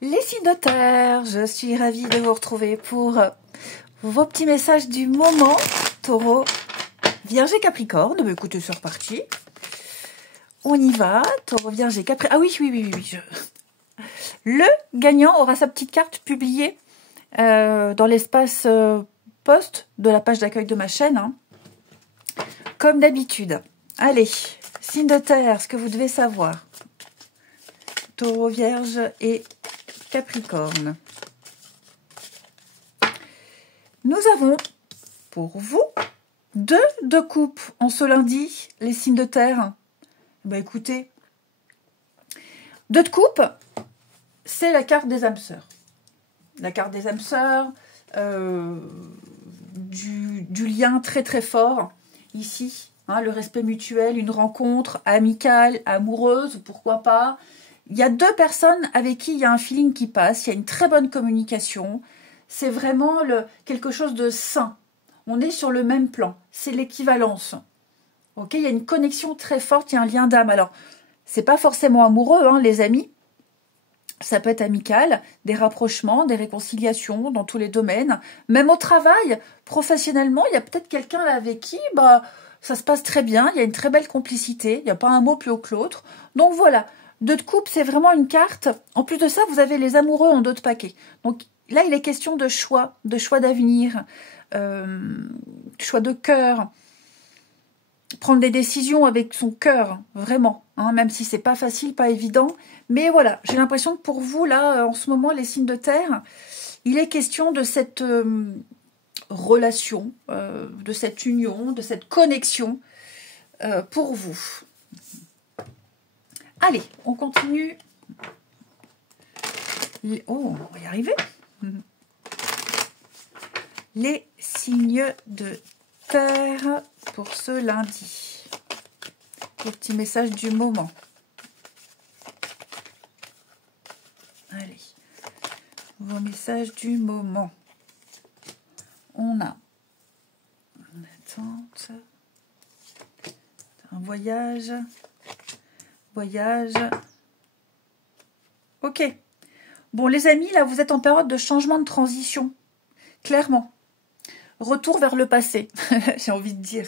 Les signes de terre, je suis ravie de vous retrouver pour vos petits messages du moment. Taureau, Vierge et Capricorne. Bah, écoutez, c'est reparti. On y va. Taureau, Vierge et Capricorne. Ah oui. Le gagnant aura sa petite carte publiée dans l'espace post de la page d'accueil de ma chaîne. Hein. Comme d'habitude. Allez, signe de terre, ce que vous devez savoir. Taureau, Vierge et Capricorne. Nous avons pour vous deux de coupe en ce lundi, les signes de terre. Ben écoutez, deux de coupe, c'est la carte des âmes sœurs. La carte des âmes sœurs, du lien très très fort ici. Hein, le respect mutuel, une rencontre amicale, amoureuse, pourquoi pas. Il y a deux personnes avec qui il y a un feeling qui passe, il y a une très bonne communication. C'est vraiment quelque chose de sain. On est sur le même plan, c'est l'équivalence. Ok, il y a une connexion très forte, il y a un lien d'âme. Alors, c'est pas forcément amoureux, hein, les amis. Ça peut être amical, des rapprochements, des réconciliations dans tous les domaines. Même au travail, professionnellement, il y a peut-être quelqu'un là avec qui ça se passe très bien, il y a une très belle complicité, il n'y a pas un mot plus haut que l'autre. Donc voilà, deux de coupe, c'est vraiment une carte. En plus de ça, vous avez les amoureux en dos de paquet. Donc là, il est question de choix d'avenir, choix de cœur. Prendre des décisions avec son cœur, vraiment. Hein, même si c'est pas facile, pas évident. Mais voilà, j'ai l'impression que pour vous, là, en ce moment, les signes de terre, il est question de cette relation, de cette union, de cette connexion pour vous. Allez, on continue. Oh, on va y arriver. Les signes de terre pour ce lundi. Le petit message du moment. Allez, vos messages du moment. On a une attente, un voyage. Ok. Bon, les amis, là, vous êtes en période de changement de transition. Clairement. Retour vers le passé, j'ai envie de dire.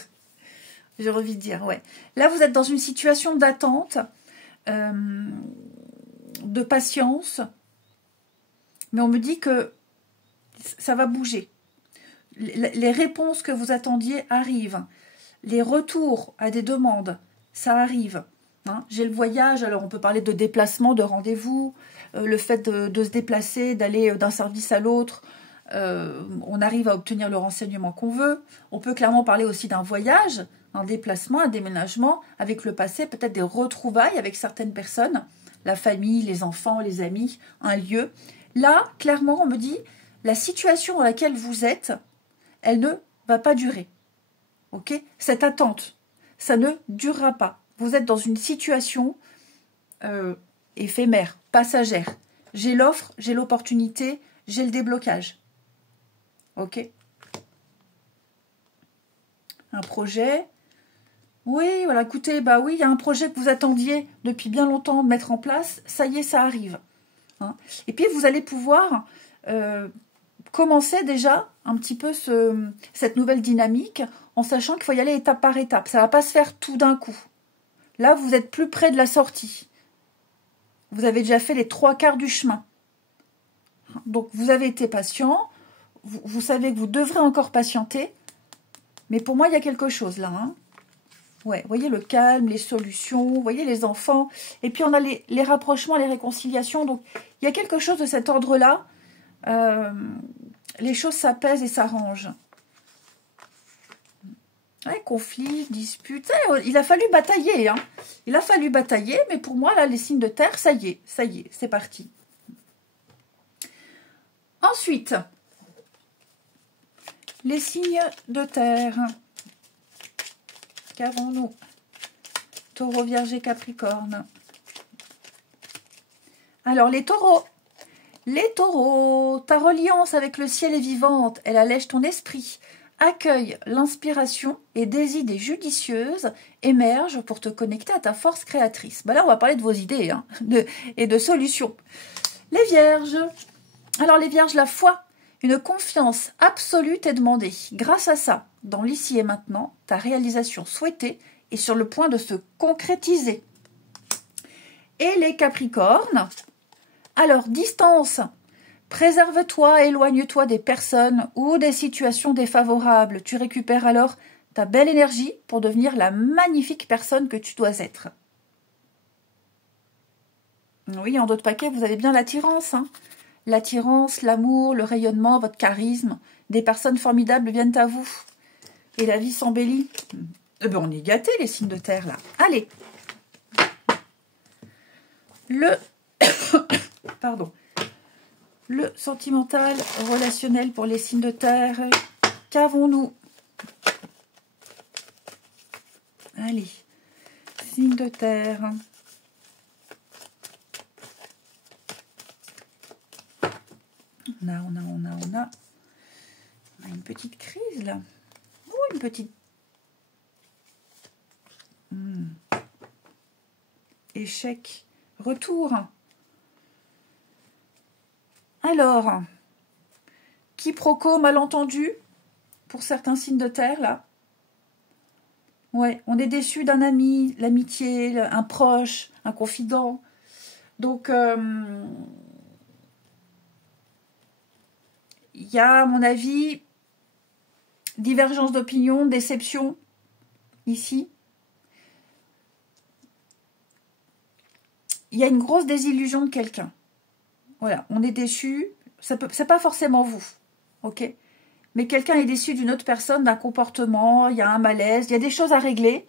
Ouais. Là, vous êtes dans une situation d'attente, de patience, mais on me dit que ça va bouger. Les réponses que vous attendiez arrivent. Les retours à des demandes, ça arrive. Hein, j'ai le voyage, alors on peut parler de déplacement, de rendez-vous, le fait de se déplacer, d'aller d'un service à l'autre. On arrive à obtenir le renseignement qu'on veut. On peut clairement parler aussi d'un voyage, un déplacement, un déménagement, avec le passé, peut-être des retrouvailles avec certaines personnes, la famille, les enfants, les amis, un lieu. Là, clairement, on me dit, la situation dans laquelle vous êtes, elle ne va pas durer. Ok ? Cette attente, ça ne durera pas. Vous êtes dans une situation éphémère, passagère. J'ai l'offre, j'ai l'opportunité, j'ai le déblocage. Ok. Un projet. Oui, voilà, écoutez, oui, il y a un projet que vous attendiez depuis bien longtemps de mettre en place. Ça y est, ça arrive. Hein. Et puis, vous allez pouvoir commencer déjà un petit peu cette nouvelle dynamique en sachant qu'il faut y aller étape par étape. Ça ne va pas se faire tout d'un coup. Là, vous êtes plus près de la sortie. Vous avez déjà fait les 3/4 du chemin. Donc, vous avez été patient. Vous savez que vous devrez encore patienter. Mais pour moi, il y a quelque chose là. Hein. Ouais, vous voyez le calme, les solutions, vous voyez les enfants. Et puis, on a les rapprochements, les réconciliations. Donc, il y a quelque chose de cet ordre-là. Les choses s'apaisent et s'arrangent. Ouais, conflit, dispute. Il a fallu batailler. Hein. Il a fallu batailler. Mais pour moi, là, les signes de terre, ça y est, c'est parti. Ensuite... les signes de terre. Qu'avons-nous? Taureau, Vierge et Capricorne. Alors, les taureaux. Les taureaux, ta reliance avec le ciel est vivante. Elle allège ton esprit. Accueille l'inspiration et des idées judicieuses émergent pour te connecter à ta force créatrice. Là, on va parler de vos idées et de solutions. Les vierges. Alors les vierges, la foi, une confiance absolue t'est demandée. Grâce à ça, dans l'ici et maintenant, ta réalisation souhaitée est sur le point de se concrétiser. Et les capricornes. Alors, distance. Préserve-toi, éloigne-toi des personnes ou des situations défavorables. Tu récupères alors ta belle énergie pour devenir la magnifique personne que tu dois être. Oui, en d'autres paquets, vous avez bien l'attirance. Hein. L'attirance, l'amour, le rayonnement, votre charisme. Des personnes formidables viennent à vous. Et la vie s'embellit. Eh ben, on est gâtés, les signes de terre, là. Allez. Pardon. Le sentimental relationnel pour les signes de terre. Qu'avons-nous? Allez. Signes de terre. On a une petite crise là. Oh, une petite. Échec. Retour. Alors, quiproquo, malentendu pour certains signes de terre là. Ouais, on est déçu d'un ami, l'amitié, un proche, un confident. Donc, il y a, à mon avis, divergence d'opinion, déception, ici. Il y a une grosse désillusion de quelqu'un. Voilà, on est déçu. C'est pas forcément vous, ok? Mais quelqu'un est déçu d'une autre personne, d'un comportement, il y a un malaise, il y a des choses à régler.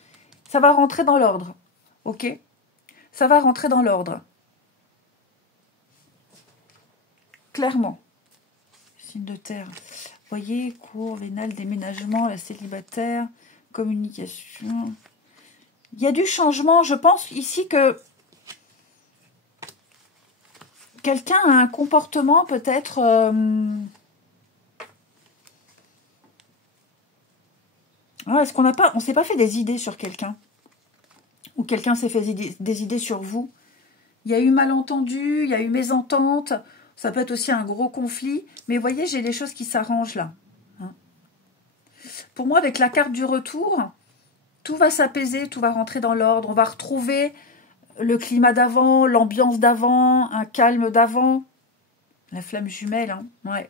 Ça va rentrer dans l'ordre, ok? Ça va rentrer dans l'ordre. Clairement. Signe de terre. Voyez, cours, vénal, déménagement, la célibataire, communication. Il y a du changement. Je pense ici que quelqu'un a un comportement peut-être... est-ce qu'on n'a pas... On s'est pas fait des idées sur quelqu'un? Ou quelqu'un s'est fait des idées sur vous? Il y a eu malentendu, il y a eu mésentente... Ça peut être aussi un gros conflit. Mais vous voyez, j'ai les choses qui s'arrangent là. Hein. Pour moi, avec la carte du retour, tout va s'apaiser, tout va rentrer dans l'ordre. On va retrouver le climat d'avant, l'ambiance d'avant, un calme d'avant. La flamme jumelle, hein. Ouais.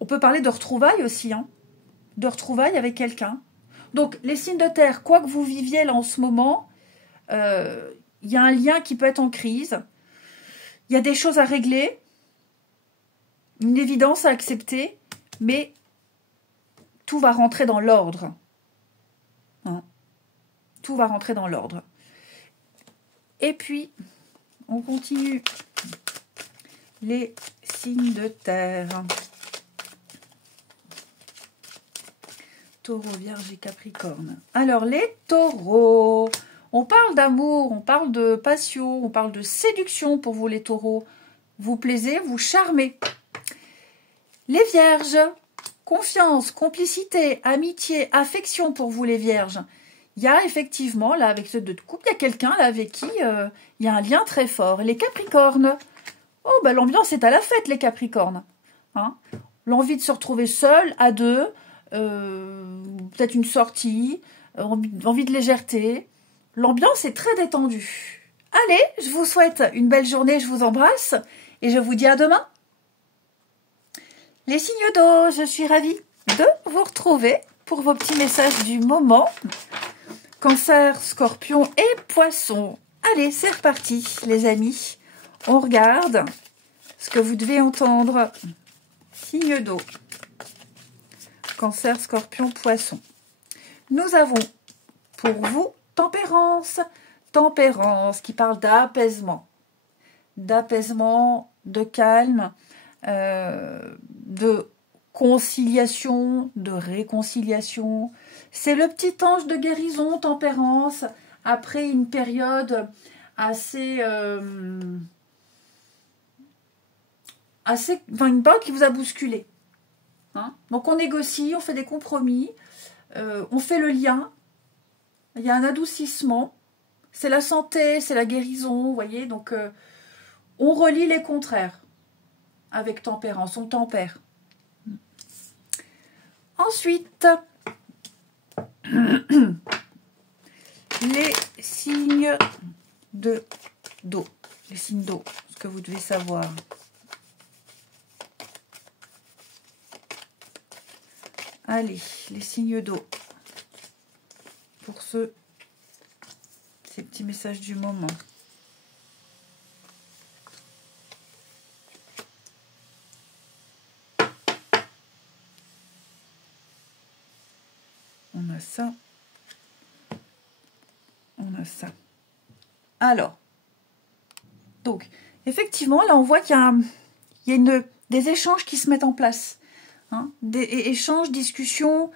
On peut parler de retrouvailles aussi. Hein. De retrouvailles avec quelqu'un. Donc, les signes de terre, quoi que vous viviez là en ce moment, il y a un lien qui peut être en crise. Il y a des choses à régler, une évidence à accepter, mais tout va rentrer dans l'ordre. Hein? Tout va rentrer dans l'ordre. Et puis, on continue. Les signes de terre. Taureau, Vierge et Capricorne. Alors, les taureaux... On parle d'amour, on parle de passion, on parle de séduction pour vous les taureaux. Vous plaisez, vous charmez. Les vierges, confiance, complicité, amitié, affection pour vous les vierges. Il y a effectivement, là avec ce deux de couple, il y a quelqu'un là avec qui il y a un lien très fort. Les capricornes, oh ben l'ambiance est à la fête les capricornes. Hein, l'envie de se retrouver seul, à deux, peut-être une sortie, envie de légèreté. L'ambiance est très détendue. Allez, je vous souhaite une belle journée, je vous embrasse et je vous dis à demain. Les signes d'eau, je suis ravie de vous retrouver pour vos petits messages du moment. Cancer, Scorpion et Poisson. Allez, c'est reparti les amis. On regarde ce que vous devez entendre. Signe d'eau. Cancer, Scorpion, Poisson. Nous avons pour vous Tempérance, tempérance qui parle d'apaisement, de calme, de conciliation, de réconciliation. C'est le petit ange de guérison, tempérance, après une période assez, une période qui vous a bousculé. Hein? Donc on négocie, on fait des compromis, on fait le lien. Il y a un adoucissement, c'est la santé, c'est la guérison, vous voyez, donc On relie les contraires. Avec tempérance, on tempère. Ensuite, les signes d'eau. Les signes d'eau, ce que vous devez savoir. Allez, les signes d'eau. Pour ces petits messages du moment. On a ça. On a ça. Alors, donc, effectivement, là, on voit qu'il y a des échanges qui se mettent en place. Hein, des échanges, discussions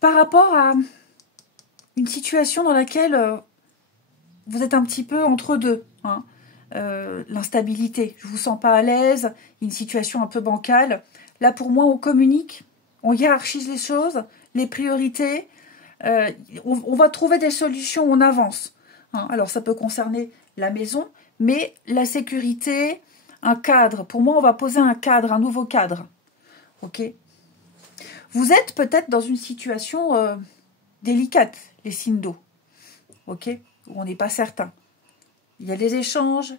par rapport à une situation dans laquelle vous êtes un petit peu entre deux. Hein, l'instabilité, je ne vous sens pas à l'aise, une situation un peu bancale. Là, pour moi, on communique. On hiérarchise les choses, les priorités, on va trouver des solutions, on avance. Hein, alors, ça peut concerner la maison, mais la sécurité, un cadre. Pour moi, on va poser un cadre, un nouveau cadre. Ok. Vous êtes peut-être dans une situation délicate, les signes d'eau. Ok. Où on n'est pas certain. Il y a des échanges,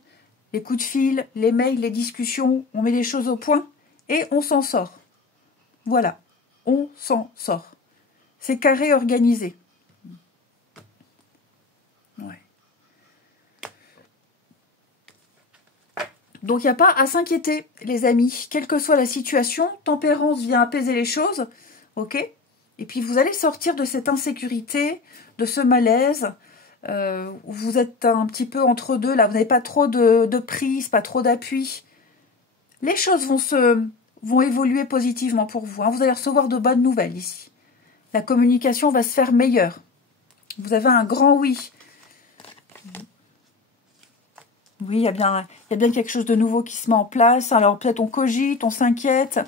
les coups de fil, les mails, les discussions, on met les choses au point et on s'en sort. Voilà. On s'en sort. C'est carré organisé. Ouais. Donc, il n'y a pas à s'inquiéter, les amis. Quelle que soit la situation, tempérance vient apaiser les choses. Ok. Et puis, vous allez sortir de cette insécurité, de ce malaise. Vous êtes un petit peu entre deux. Là, vous n'avez pas trop de prise, pas trop d'appui. Les choses vont évoluer positivement pour vous. Hein. Vous allez recevoir de bonnes nouvelles ici. La communication va se faire meilleure. Vous avez un grand oui. Oui, il y a bien quelque chose de nouveau qui se met en place. Alors peut-être on cogite, on s'inquiète,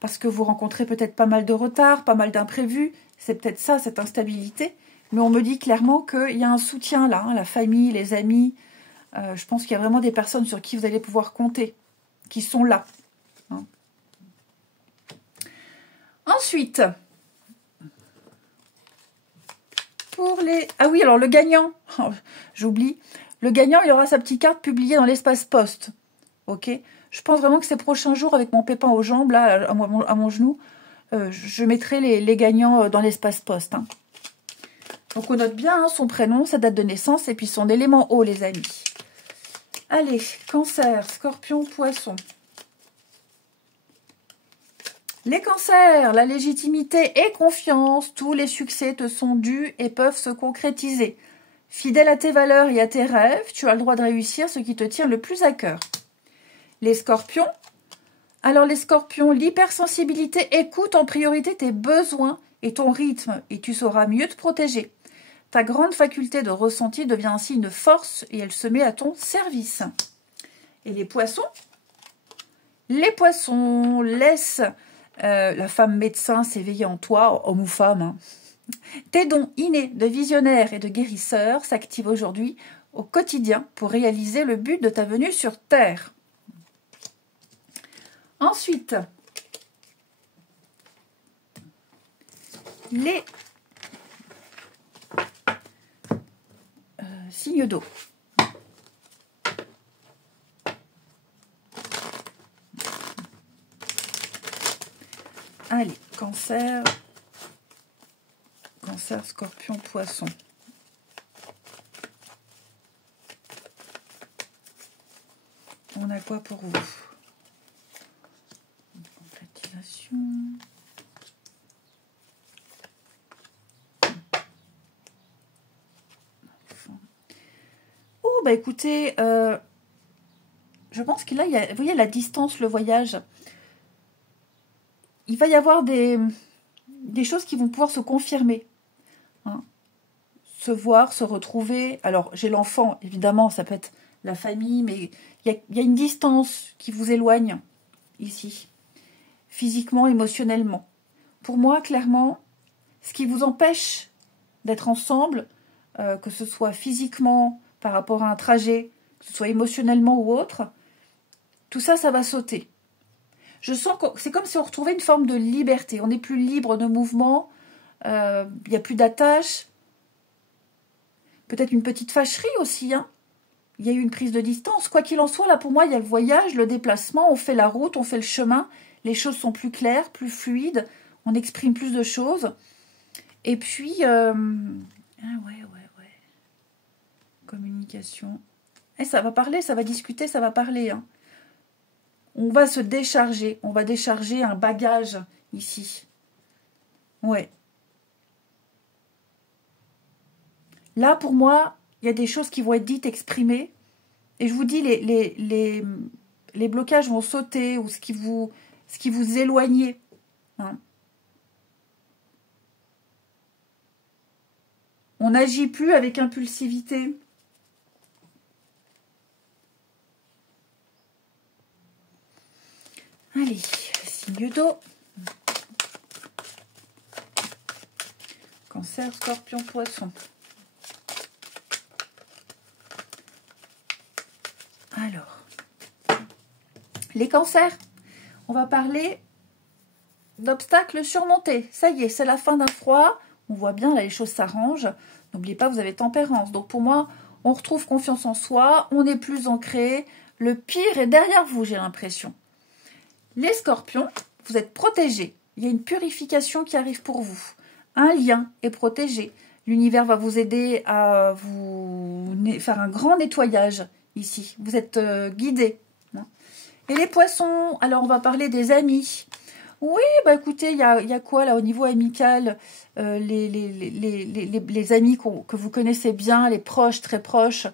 parce que vous rencontrez peut-être pas mal de retard, pas mal d'imprévus. C'est peut-être ça, cette instabilité. Mais on me dit clairement qu'il y a un soutien là, hein, la famille, les amis. Je pense qu'il y a vraiment des personnes sur qui vous allez pouvoir compter, qui sont là. Hein. Ensuite, pour les... Ah oui, alors le gagnant, j'oublie. Le gagnant, il aura sa petite carte publiée dans l'espace poste. Ok. Je pense vraiment que ces prochains jours, avec mon pépin aux jambes, là, à mon genou, je mettrai les gagnants dans l'espace poste. Hein. Donc on note bien hein, son prénom, sa date de naissance et puis son élément eau, les amis. Allez, Cancer, Scorpion, Poisson. Les cancers, la légitimité et confiance, tous les succès te sont dus et peuvent se concrétiser. Fidèle à tes valeurs et à tes rêves, tu as le droit de réussir ce qui te tient le plus à cœur. Les scorpions, alors les scorpions, l'hypersensibilité écoute en priorité tes besoins et ton rythme et tu sauras mieux te protéger. Ta grande faculté de ressenti devient ainsi une force et elle se met à ton service. Et les poissons, laisse la femme médecin s'éveiller en toi, homme ou femme. Hein. Tes dons innés de visionnaire et de guérisseur s'activent aujourd'hui au quotidien pour réaliser le but de ta venue sur Terre. Ensuite, les signes d'eau. Allez, Cancer, Scorpion, Poisson. On a quoi pour vous? Concrétisation. Oh, bah écoutez, je pense que là, il y a, vous voyez la distance, le voyage. Il va y avoir des choses qui vont pouvoir se confirmer. Hein. Se voir, se retrouver. Alors, j'ai l'enfant, évidemment, ça peut être la famille, mais il y a une distance qui vous éloigne ici. Physiquement, émotionnellement. Pour moi, clairement, ce qui vous empêche d'être ensemble, que ce soit physiquement, par rapport à un trajet, que ce soit émotionnellement ou autre, tout ça, ça va sauter. Je sens que c'est comme si on retrouvait une forme de liberté. On n'est plus libre de mouvement, il n'y a plus d'attache. Peut-être une petite fâcherie aussi, hein. Il y a eu une prise de distance. Quoi qu'il en soit, là pour moi, il y a le voyage, le déplacement, on fait la route, on fait le chemin. Les choses sont plus claires, plus fluides. On exprime plus de choses. Et puis, ah ouais. Communication. Et ça va parler, ça va discuter, ça va parler, hein. On va se décharger. On va décharger un bagage ici. Ouais. Là, pour moi, il y a des choses qui vont être dites, exprimées. Et je vous dis, les blocages vont sauter ou ce qui vous éloignez. Hein. On n'agit plus avec impulsivité. Allez, signe d'eau. Cancer, Scorpion, Poisson. Alors, les cancers, on va parler d'obstacles surmontés. Ça y est, c'est la fin d'un froid. On voit bien, là, les choses s'arrangent. N'oubliez pas, vous avez tempérance. Donc, pour moi, on retrouve confiance en soi. On est plus ancré. Le pire est derrière vous, j'ai l'impression. Les scorpions, vous êtes protégés. Il y a une purification qui arrive pour vous. Un lien est protégé. L'univers va vous aider à vous faire un grand nettoyage ici. Vous êtes guidés. Et les poissons, alors on va parler des amis. Oui, bah écoutez, il y a quoi là au niveau amical, les amis que vous connaissez bien, les proches, très proches.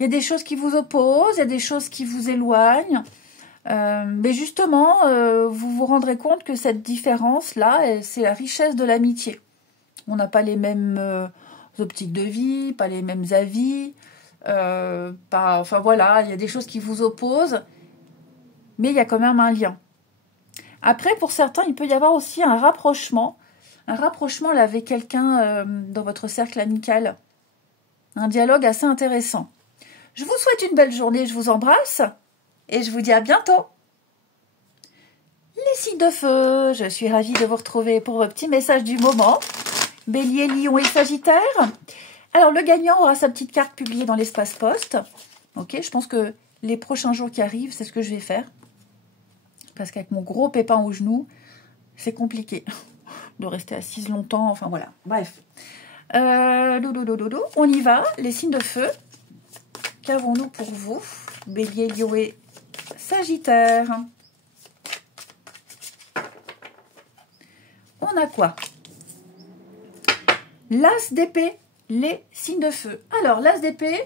Il y a des choses qui vous opposent, il y a des choses qui vous éloignent. Mais justement, vous vous rendrez compte que cette différence-là, c'est la richesse de l'amitié. On n'a pas les mêmes optiques de vie, pas les mêmes avis. Enfin voilà, il y a des choses qui vous opposent, mais il y a quand même un lien. Après, pour certains, il peut y avoir aussi un rapprochement là, avec quelqu'un dans votre cercle amical. Un dialogue assez intéressant. Je vous souhaite une belle journée, je vous embrasse. Et je vous dis à bientôt. Les signes de feu, je suis ravie de vous retrouver pour vos petits messages du moment. Bélier, Lion et Sagittaire. Alors, le gagnant aura sa petite carte publiée dans l'espace poste. Ok, je pense que les prochains jours qui arrivent, c'est ce que je vais faire. Parce qu'avec mon gros pépin au genou, c'est compliqué de rester assise longtemps. Enfin, voilà. Bref. On y va. Les signes de feu. Qu'avons-nous pour vous? Bélier, Lion et Sagittaire. On a quoi? L'as d'épée, les signes de feu. Alors, l'as d'épée,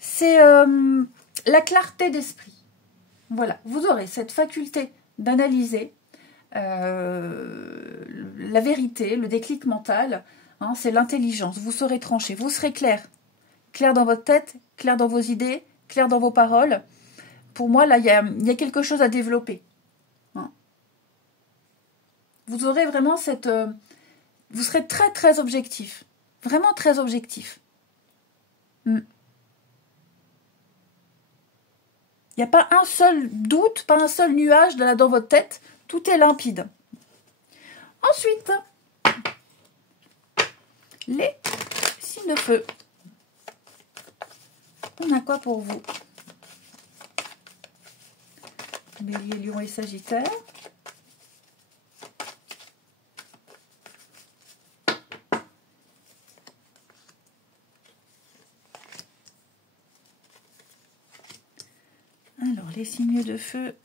c'est la clarté d'esprit. Voilà, vous aurez cette faculté d'analyser la vérité, le déclic mental. Hein, c'est l'intelligence. Vous saurez trancher, vous serez clair. Clair dans votre tête, clair dans vos idées, clair dans vos paroles. Pour moi, là, il y a quelque chose à développer. Hein. Vous aurez vraiment cette... vous serez très, très objectif. Vraiment très objectif. Il n'y a pas un seul doute, pas un seul nuage dans votre tête. Tout est limpide. Ensuite, les signes de feu. On a quoi pour vous? Bélier, Lion et Sagittaire. Alors, les signes de feu.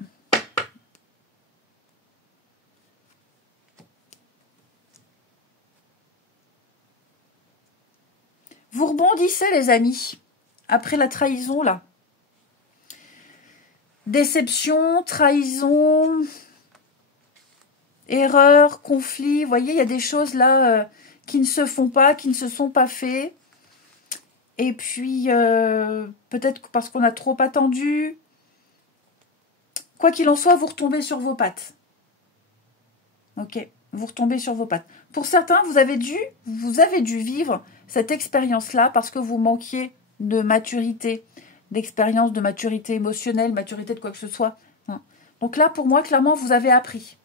Vous rebondissez, les amis, après la trahison, là. Déception, trahison, erreur, conflit. Vous voyez, il y a des choses là qui ne se font pas, qui ne se sont pas faites. Et puis, peut-être parce qu'on a trop attendu. Quoi qu'il en soit, vous retombez sur vos pattes. Ok, vous retombez sur vos pattes. Pour certains, vous avez dû vivre cette expérience-là parce que vous manquiez de maturité, d'expérience, de maturité émotionnelle, maturité de quoi que ce soit. Donc là, pour moi, clairement, vous avez appris.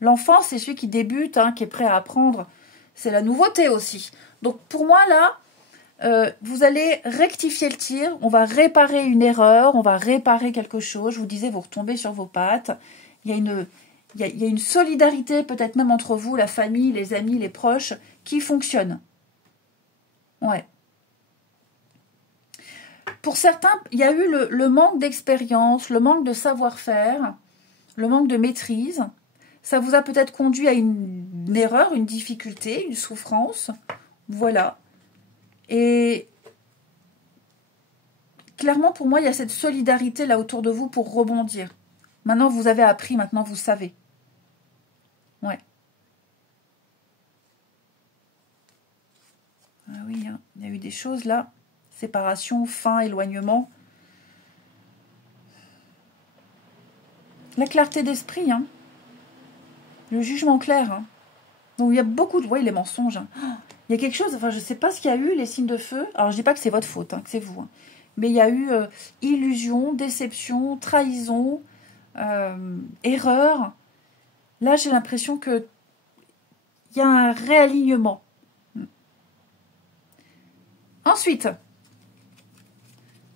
L'enfant, c'est celui qui débute, hein, qui est prêt à apprendre. C'est la nouveauté aussi. Donc pour moi, là, vous allez rectifier le tir. On va réparer une erreur, on va réparer quelque chose. Je vous disais, vous retombez sur vos pattes. Il y a une solidarité, peut-être même entre vous, la famille, les amis, les proches, qui fonctionne. Ouais. Pour certains, il y a eu le manque d'expérience, le manque de savoir-faire, le manque de maîtrise. Ça vous a peut-être conduit à une erreur, une difficulté, une souffrance. Voilà. Et clairement, pour moi, il y a cette solidarité là autour de vous pour rebondir. Maintenant, vous avez appris, maintenant, vous savez. Ouais. Ah oui, hein, il y a eu des choses là. Séparation, fin, éloignement. La clarté d'esprit, hein. Le jugement clair. Hein. Donc il y a beaucoup de... Oui, les mensonges. Hein. Il y a quelque chose, enfin je ne sais pas ce qu'il y a eu, les signes de feu. Alors je dis pas que c'est votre faute, hein, que c'est vous. Hein. Mais il y a eu illusion, déception, trahison, erreur. Là j'ai l'impression que il y a un réalignement. Ensuite,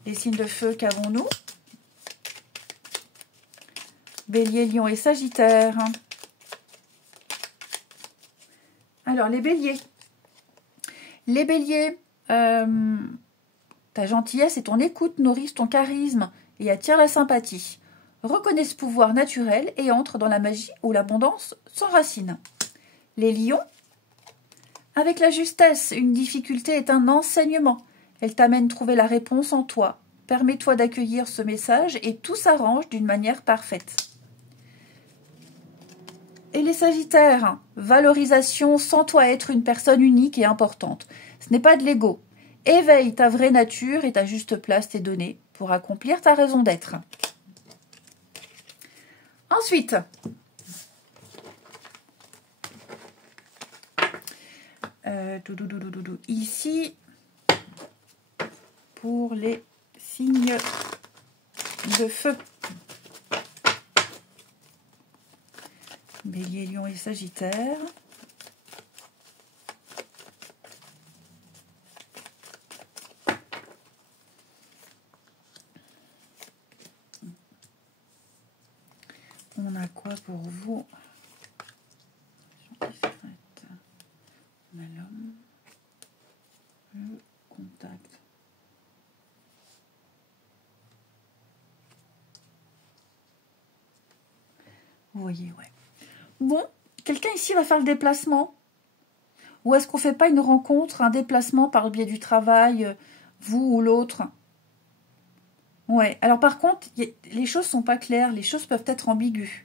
les signes de feu, qu'avons-nous? Bélier, Lion et Sagittaire. Alors, les béliers. Les béliers, ta gentillesse et ton écoute nourrissent ton charisme et attirent la sympathie. Reconnais ce pouvoir naturel et entre dans la magie où l'abondance s'enracine. Les lions, avec la justesse, une difficulté est un enseignement. Elle t'amène trouver la réponse en toi. Permets-toi d'accueillir ce message et tout s'arrange d'une manière parfaite. Et les Sagittaires, valorisation sans toi être une personne unique et importante. Ce n'est pas de l'ego. Éveille ta vraie nature et ta juste place t'est donnée pour accomplir ta raison d'être. Ensuite, ici, pour les signes de feu. Bélier, Lion et Sagittaire. On a quoi pour vous? On a l'homme, le contact. Vous voyez, ouais. Bon, quelqu'un ici va faire le déplacement? Ou est-ce qu'on ne fait pas une rencontre, un déplacement par le biais du travail, vous ou l'autre? Ouais, alors par contre, les choses ne sont pas claires, les choses peuvent être ambiguës.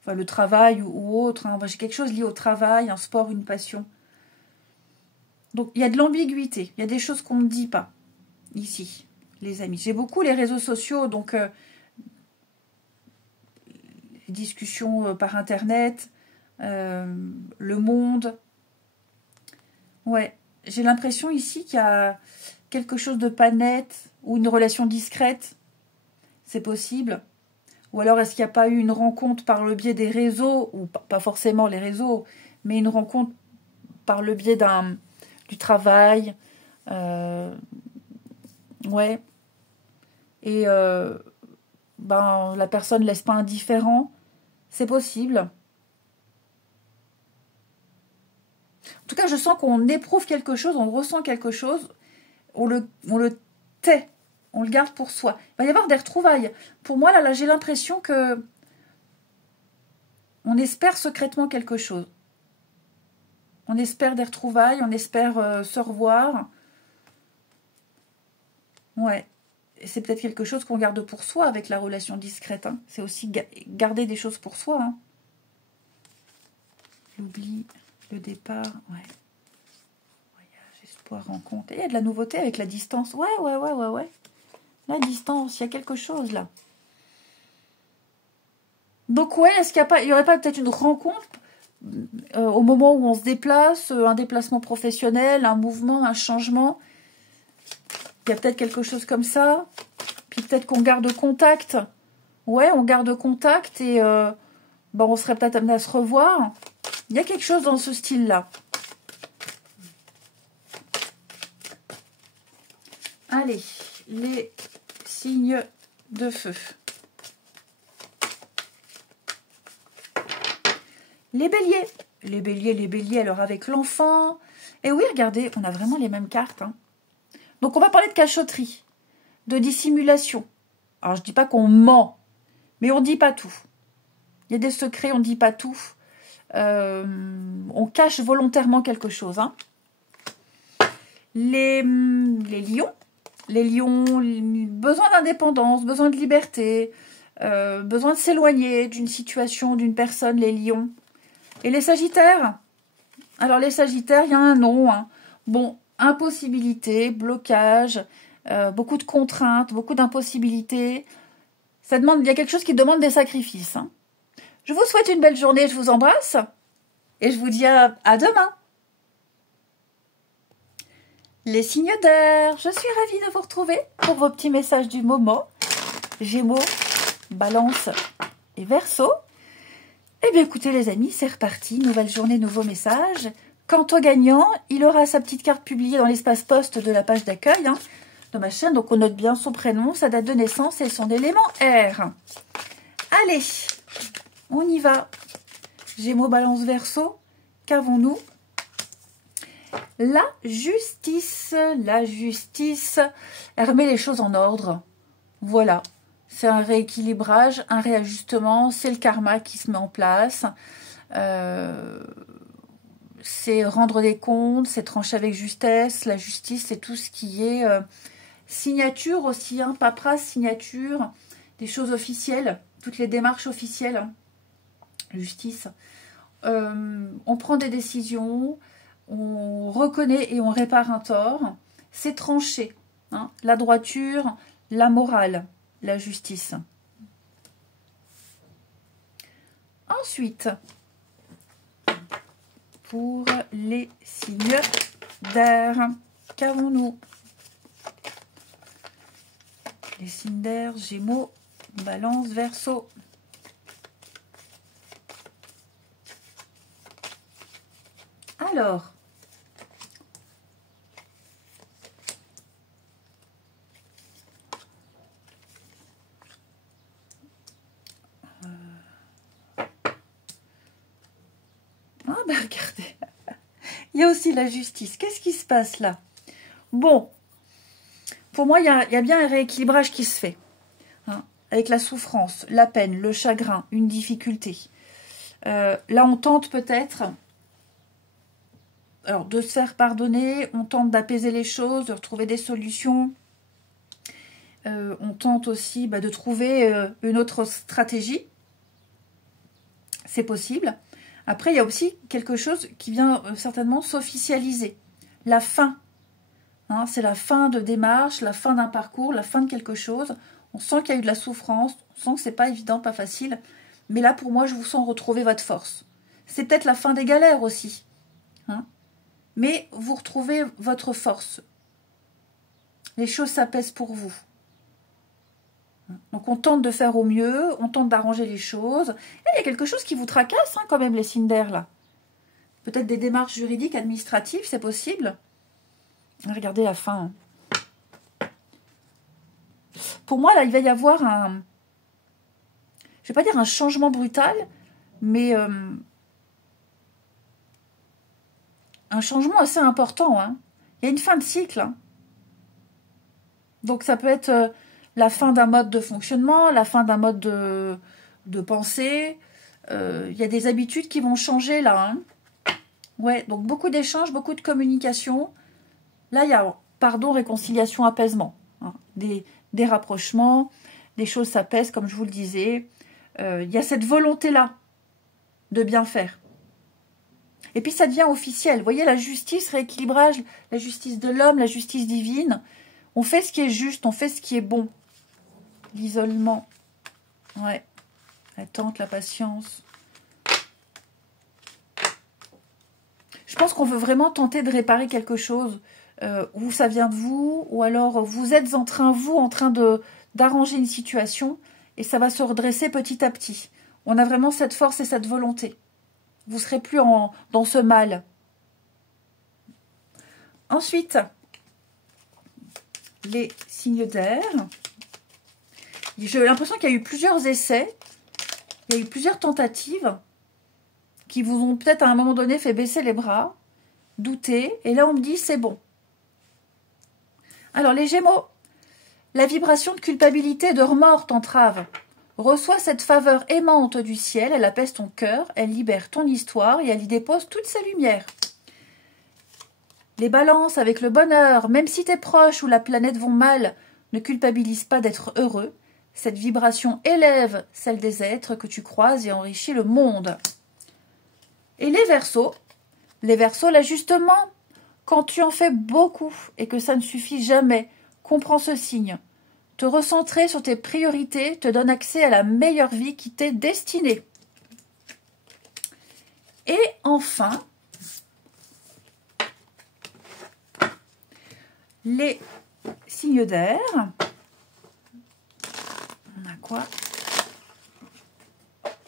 Enfin, le travail ou autre, hein. J'ai quelque chose lié au travail, un sport, une passion. Donc, il y a de l'ambiguïté, il y a des choses qu'on ne dit pas, ici, les amis. J'ai beaucoup les réseaux sociaux, donc... discussions par internet, le monde. Ouais, j'ai l'impression ici qu'il y a quelque chose de pas net ou une relation discrète. C'est possible. Ou alors est-ce qu'il n'y a pas eu une rencontre par le biais des réseaux, ou pas forcément les réseaux, mais une rencontre par le biais du travail. Ouais. Et la personne ne laisse pas indifférent. C'est possible. En tout cas, je sens qu'on éprouve quelque chose, on ressent quelque chose, on le tait, on le garde pour soi. Il va y avoir des retrouvailles. Pour moi, là j'ai l'impression que on espère secrètement quelque chose. On espère des retrouvailles, on espère se revoir. Ouais. C'est peut-être quelque chose qu'on garde pour soi avec la relation discrète. Hein. C'est aussi garder des choses pour soi. Hein. L'oubli, le départ, ouais. Voyage, espoir, rencontre. Et il y a de la nouveauté avec la distance. Ouais. La distance, il y a quelque chose là. Donc ouais, est-ce qu'il n'y aurait pas peut-être une rencontre au moment où on se déplace, un déplacement professionnel, un mouvement, un changement. Il y a peut-être quelque chose comme ça. Puis peut-être qu'on garde contact. Ouais, on garde contact et on serait peut-être amené à se revoir. Il y a quelque chose dans ce style-là. Allez, les signes de feu. Les béliers. Les béliers, alors avec l'enfant. Et oui, regardez, on a vraiment les mêmes cartes. Hein. Donc, on va parler de cachotterie, de dissimulation. Alors, je ne dis pas qu'on ment, mais on ne dit pas tout. Il y a des secrets, on ne dit pas tout. On cache volontairement quelque chose. Hein. Les lions. Les lions, besoin d'indépendance, besoin de liberté, besoin de s'éloigner d'une situation, d'une personne, les lions. Et les sagittaires? Alors les sagittaires, il y a un nom. Hein. Bon, impossibilité, blocage, beaucoup de contraintes, beaucoup d'impossibilités. Il y a quelque chose qui demande des sacrifices. Hein. Je vous souhaite une belle journée, je vous embrasse. Et je vous dis à demain. Les signes d'air, je suis ravie de vous retrouver pour vos petits messages du moment. Gémeaux, Balance et Verseau. Eh bien écoutez les amis, c'est reparti, nouvelle journée, nouveaux messages. Quant au gagnant, il aura sa petite carte publiée dans l'espace poste de la page d'accueil de ma chaîne. Donc on note bien son prénom, sa date de naissance et son élément R. Allez, on y va. Gémeaux, Balance, Verseau, qu'avons-nous? La justice, elle remet les choses en ordre. Voilà, c'est un rééquilibrage, un réajustement, c'est le karma qui se met en place. C'est rendre des comptes, c'est trancher avec justesse. La justice, c'est tout ce qui est signature aussi, paperasse, signature, des choses officielles, toutes les démarches officielles. Justice. On prend des décisions, on reconnaît et on répare un tort. C'est tranché. La droiture, la morale, la justice. Ensuite, pour les signes d'air, qu'avons-nous? Les signes d'air, Gémeaux, Balance, Verseau. Alors, regardez, il y a aussi la justice. Qu'est-ce qui se passe là? Bon, pour moi, il y a bien un rééquilibrage qui se fait. Avec la souffrance, la peine, le chagrin, une difficulté. Là, on tente peut-être de se faire pardonner, on tente d'apaiser les choses, de retrouver des solutions. On tente aussi de trouver une autre stratégie. C'est possible. Après, il y a aussi quelque chose qui vient certainement s'officialiser. La fin. C'est la fin de démarche, la fin d'un parcours, la fin de quelque chose. On sent qu'il y a eu de la souffrance, on sent que c'est pas évident, pas facile. Mais là, pour moi, je vous sens retrouver votre force. C'est peut-être la fin des galères aussi. Mais vous retrouvez votre force. Les choses s'apaisent pour vous. Donc on tente de faire au mieux, on tente d'arranger les choses. Et il y a quelque chose qui vous tracasse quand même, les signes d'air là. Peut-être des démarches juridiques, administratives, c'est possible. Regardez la fin. Pour moi, là, il va y avoir un... Je vais pas dire un changement brutal, mais un changement assez important. Il y a une fin de cycle. Donc ça peut être la fin d'un mode de fonctionnement, la fin d'un mode de pensée. Il y a des habitudes qui vont changer là. Ouais, donc beaucoup d'échanges, beaucoup de communication. Là, il y a, réconciliation, apaisement. Des rapprochements, des choses s'apaisent, comme je vous le disais. Il y a cette volonté-là de bien faire. Et puis, ça devient officiel. Vous voyez, la justice, rééquilibrage, la justice de l'homme, la justice divine. On fait ce qui est juste, on fait ce qui est bon. L'isolement. Ouais. L'attente, la patience. Je pense qu'on veut vraiment tenter de réparer quelque chose. Ou ça vient de vous, ou alors vous êtes en train d'arranger une situation et ça va se redresser petit à petit. On a vraiment cette force et cette volonté. Vous ne serez plus dans ce mal. Ensuite, les signes d'air. J'ai l'impression qu'il y a eu plusieurs essais, il y a eu plusieurs tentatives qui vous ont peut-être à un moment donné fait baisser les bras, douter, et là on me dit c'est bon. Alors les Gémeaux, la vibration de culpabilité et de remords t'entrave. Reçois cette faveur aimante du ciel, elle apaise ton cœur, elle libère ton histoire et elle y dépose toute sa lumière. Les balances avec le bonheur, même si tes proches ou la planète vont mal, ne culpabilise pas d'être heureux. Cette vibration élève celle des êtres que tu croises et enrichit le monde. Et les Verseaux, l'ajustement, quand tu en fais beaucoup et que ça ne suffit jamais, comprends ce signe. Te recentrer sur tes priorités te donne accès à la meilleure vie qui t'est destinée. Et enfin, les signes d'air. On a quoi?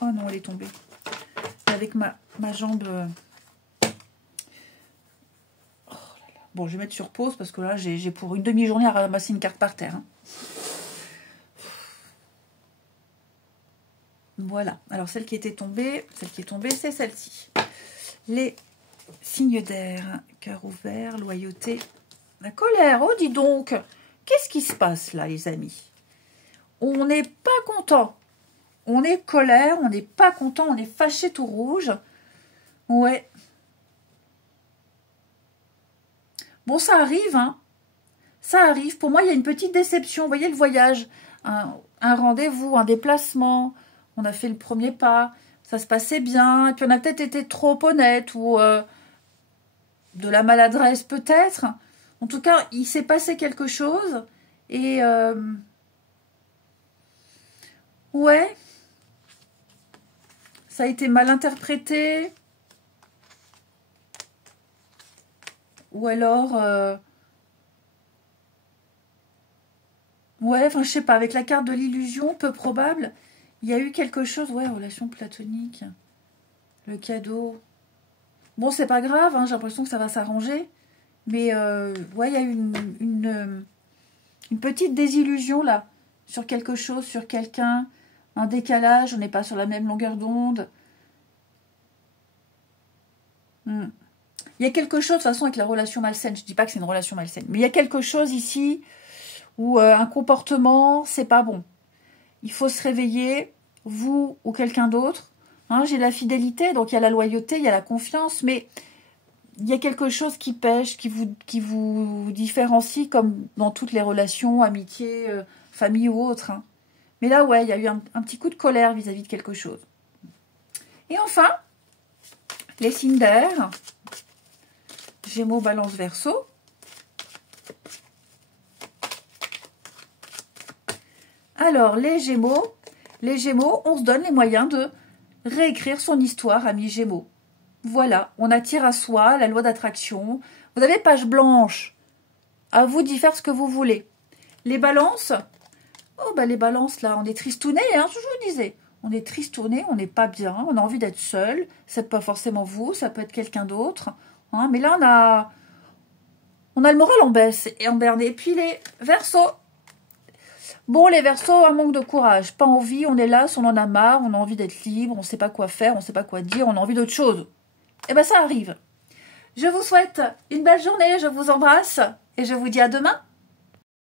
Oh non, elle est tombée. Avec ma jambe... Oh là là. Bon, je vais mettre sur pause parce que là, j'ai pour une demi-journée à ramasser une carte par terre. Hein. Voilà. Alors, celle qui est tombée, c'est celle-ci. Les signes d'air. Cœur ouvert, loyauté. La colère. Oh, dis donc. Qu'est-ce qui se passe là, les amis? On n'est pas content. On est colère, on n'est pas content, on est fâché tout rouge. Ouais. Bon, ça arrive, hein. Ça arrive. Pour moi, il y a une petite déception. Vous voyez le voyage, un rendez-vous, un déplacement. On a fait le premier pas. Ça se passait bien. Et puis, on a peut-être été trop honnête ou de la maladresse, peut-être. En tout cas, il s'est passé quelque chose. Et... ouais. Ça a été mal interprété. Ou alors... ouais, enfin, je sais pas. Avec la carte de l'illusion, peu probable. Il y a eu quelque chose... Ouais, relation platonique. Le cadeau. Bon, c'est pas grave. Hein, j'ai l'impression que ça va s'arranger. Mais, ouais, il y a eu une petite désillusion, là. Sur quelque chose, sur quelqu'un. Un décalage, on n'est pas sur la même longueur d'onde. Il y a quelque chose, de toute façon, avec la relation malsaine. Je ne dis pas que c'est une relation malsaine. Mais il y a quelque chose ici où un comportement, c'est pas bon. Il faut se réveiller, vous ou quelqu'un d'autre. Hein, j'ai la fidélité, donc il y a la loyauté, il y a la confiance. Mais il y a quelque chose qui pêche, qui vous différencie, comme dans toutes les relations, amitié, famille ou autre. Hein. Mais là, ouais, il y a eu un petit coup de colère vis-à-vis de quelque chose. Et enfin, les signes d'air. Gémeaux, Balance, Verseau. Alors, les Gémeaux, on se donne les moyens de réécrire son histoire, amis Gémeaux. Voilà, on attire à soi la loi d'attraction. Vous avez page blanche. À vous d'y faire ce que vous voulez. Les Balances... Oh, bah les balances, là, on est tristounés, hein, je vous disais. On est tristounés, on n'est pas bien, on a envie d'être seul. C'est pas forcément vous, ça peut être quelqu'un d'autre. Hein, mais là, on a le moral en baisse et en berne. Et puis les Verseaux. Bon, les Verseaux, un manque de courage. Pas envie, on est là, si on en a marre, on a envie d'être libre, on ne sait pas quoi faire, on ne sait pas quoi dire, on a envie d'autre chose. Eh bien, ça arrive. Je vous souhaite une belle journée, je vous embrasse et je vous dis à demain.